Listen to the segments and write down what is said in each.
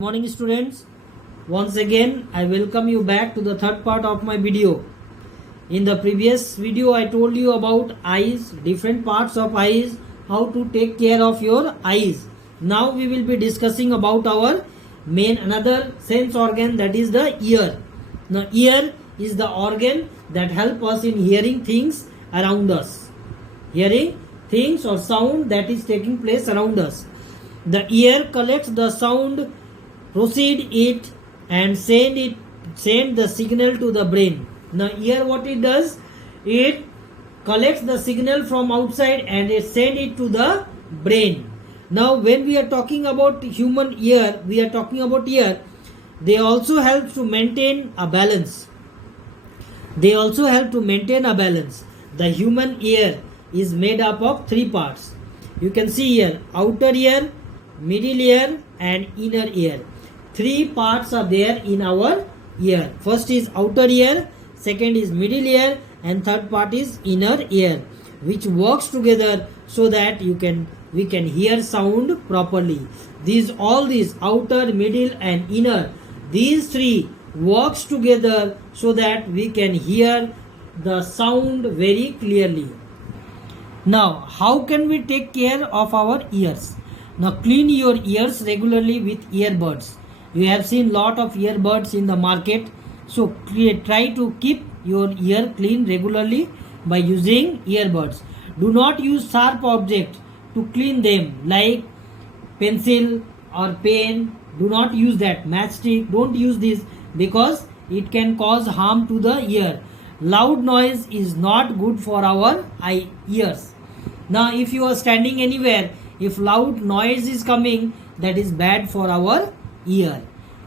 Morning students, once again I welcome you back to the third part of my video. In the previous video I told you about eyes, different parts of eyes, how to take care of your eyes. Now we will be discussing about our another sense organ, that is the ear. Now ear is the organ that help us in hearing things around us. Hearing things or sound that is taking place around us. The ear collects the sound, proceed it and send the signal to the brain. Now ear, what it does, it collects the signal from outside and it send it to the brain. Now when we are talking about human ear, we are talking about ear. They also help to maintain a balance. The human ear is made up of three parts. You can see here, outer ear, middle ear and inner ear. Three parts are there in our ear. First is outer ear, second is middle ear and third part is inner ear, which works together so that we can hear sound properly. All these outer, middle and inner, these three works together so that we can hear the sound very clearly. Now, how can we take care of our ears? Now, clean your ears regularly with earbuds. You have seen lot of earbuds in the market. So, try to keep your ear clean regularly by using earbuds. Do not use sharp objects to clean them like pencil or pen. Do not use that. Matchstick, don't use this because it can cause harm to the ear. Loud noise is not good for our ears. Now, if you are standing anywhere, if loud noise is coming, that is bad for our ear.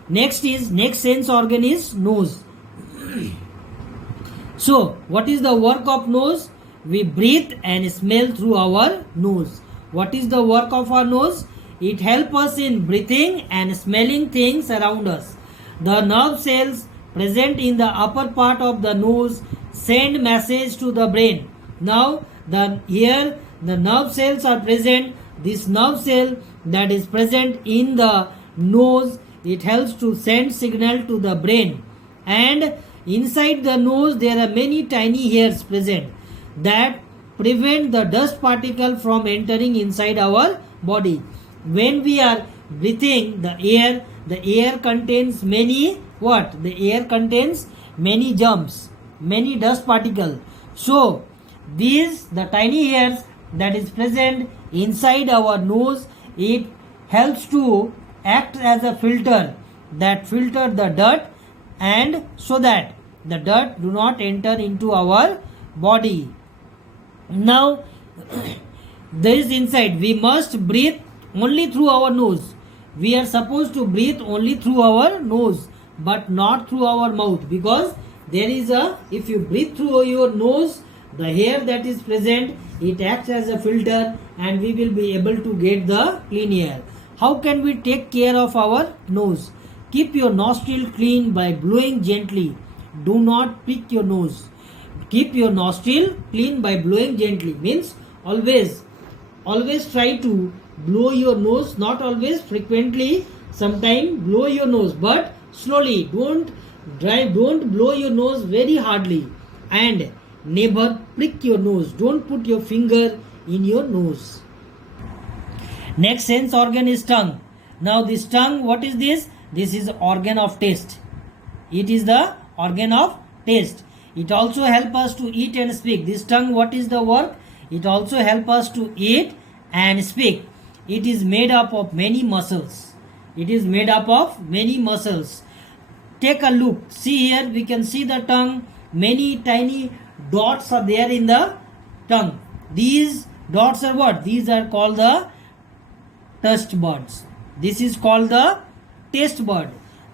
Next sense organ is nose. So, what is the work of nose? We breathe and smell through our nose. What is the work of our nose? It helps us in breathing and smelling things around us. The nerve cells present in the upper part of the nose send message to the brain. Now, here the nerve cells are present. This nerve cell that is present in the nose, it helps to send signal to the brain. And inside the nose there are many tiny hairs present that prevent the dust particle from entering inside our body. When we are breathing the air contains many what? The air contains many germs, many dust particles. So the tiny hairs that is present inside our nose, it helps to act as a filter that filter the dirt, and so that the dirt do not enter into our body. Now there is inside, we must breathe only through our nose. We are supposed to breathe only through our nose but not through our mouth, because if you breathe through your nose, the hair that is present, it acts as a filter and we will be able to get the clean air. How can we take care of our nose? Keep your nostril clean by blowing gently. Do not pick your nose. Keep your nostril clean by blowing gently. Means always try to blow your nose, not always frequently. Sometimes blow your nose, but slowly. Don't blow your nose very hardly. And never prick your nose. Don't put your finger in your nose. Next sense organ is tongue. Now this tongue, what is this? This is organ of taste. It is the organ of taste. It also helps us to eat and speak. This tongue, what is the work? It also helps us to eat and speak. It is made up of many muscles. Take a look. See here, we can see the tongue. Many tiny dots are there in the tongue. These dots are what? These are called the taste buds. This is called the taste bud.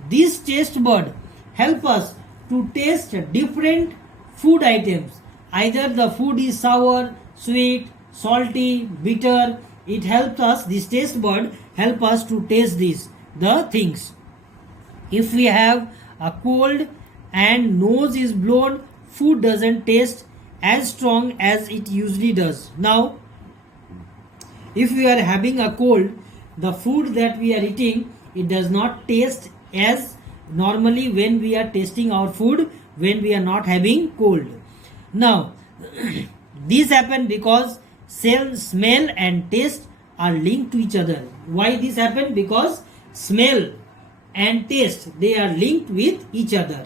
This taste bud help us to taste different food items. Either the food is sour, sweet, salty, bitter. It helps us, this taste bud help us to taste the things. If we have a cold and nose is blown, food doesn't taste as strong as it usually does. Now, if we are having a cold, the food that we are eating, it does not taste as normally when we are tasting our food when we are not having cold. Now this happen because smell and taste are linked to each other. Why this happen? Because smell and taste, they are linked with each other.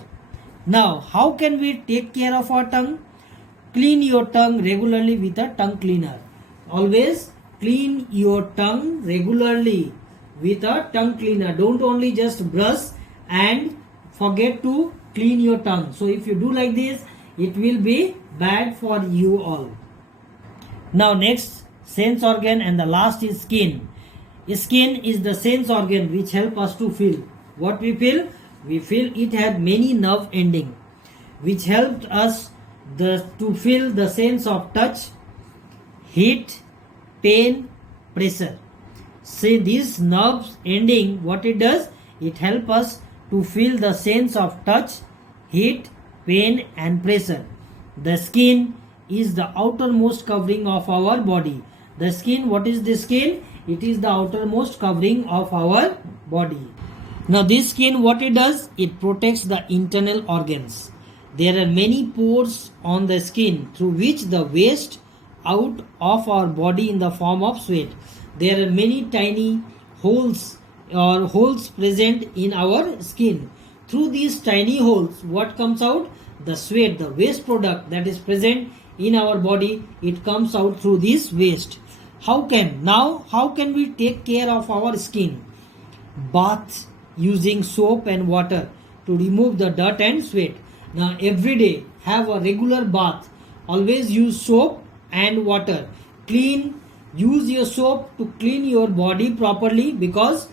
Now how can we take care of our tongue? Clean your tongue regularly with a tongue cleaner. Always clean your tongue regularly with a tongue cleaner. Don't only just brush and forget to clean your tongue. So if you do like this, it will be bad for you all. Now next, sense organ, and the last is skin. Skin is the sense organ which help us to feel. What we feel? We feel it had many nerve ending which helped us to feel the sense of touch, heat, pain, pressure. See these nerves ending, what it does? It helps us to feel the sense of touch, heat, pain and pressure. The skin is the outermost covering of our body. The skin, what is the skin? It is the outermost covering of our body. Now this skin, what it does? It protects the internal organs. There are many pores on the skin through which the waste out of our body in the form of sweat. There are many tiny holes or holes present in our skin. Through these tiny holes, what comes out? The sweat, the waste product that is present in our body, it comes out through this waste. How can we take care of our skin? Bath using soap and water to remove the dirt and sweat. Now every day have a regular bath. Always use soap and water. Use your soap to clean your body properly, because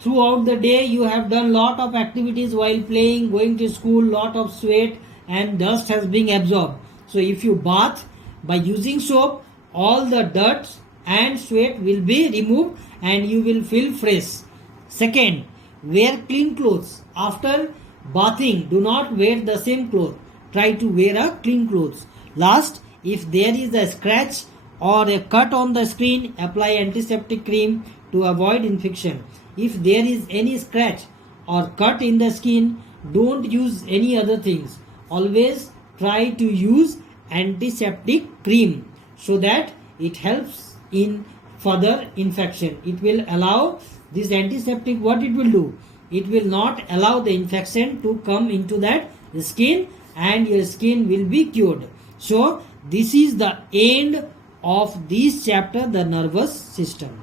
throughout the day you have done lot of activities while playing, going to school, lot of sweat and dust has been absorbed. So if you bath by using soap, all the dirt and sweat will be removed and you will feel fresh. Second, wear clean clothes. After bathing, do not wear the same clothes. Try to wear a clean clothes. Last, if there is a scratch or a cut on the skin, apply antiseptic cream to avoid infection. If there is any scratch or cut in the skin, don't use any other things. Always try to use antiseptic cream so that it helps in further infection. It will allow this antiseptic, what it will do? It will not allow the infection to come into that skin and your skin will be cured. So this is the end of this chapter, the nervous system.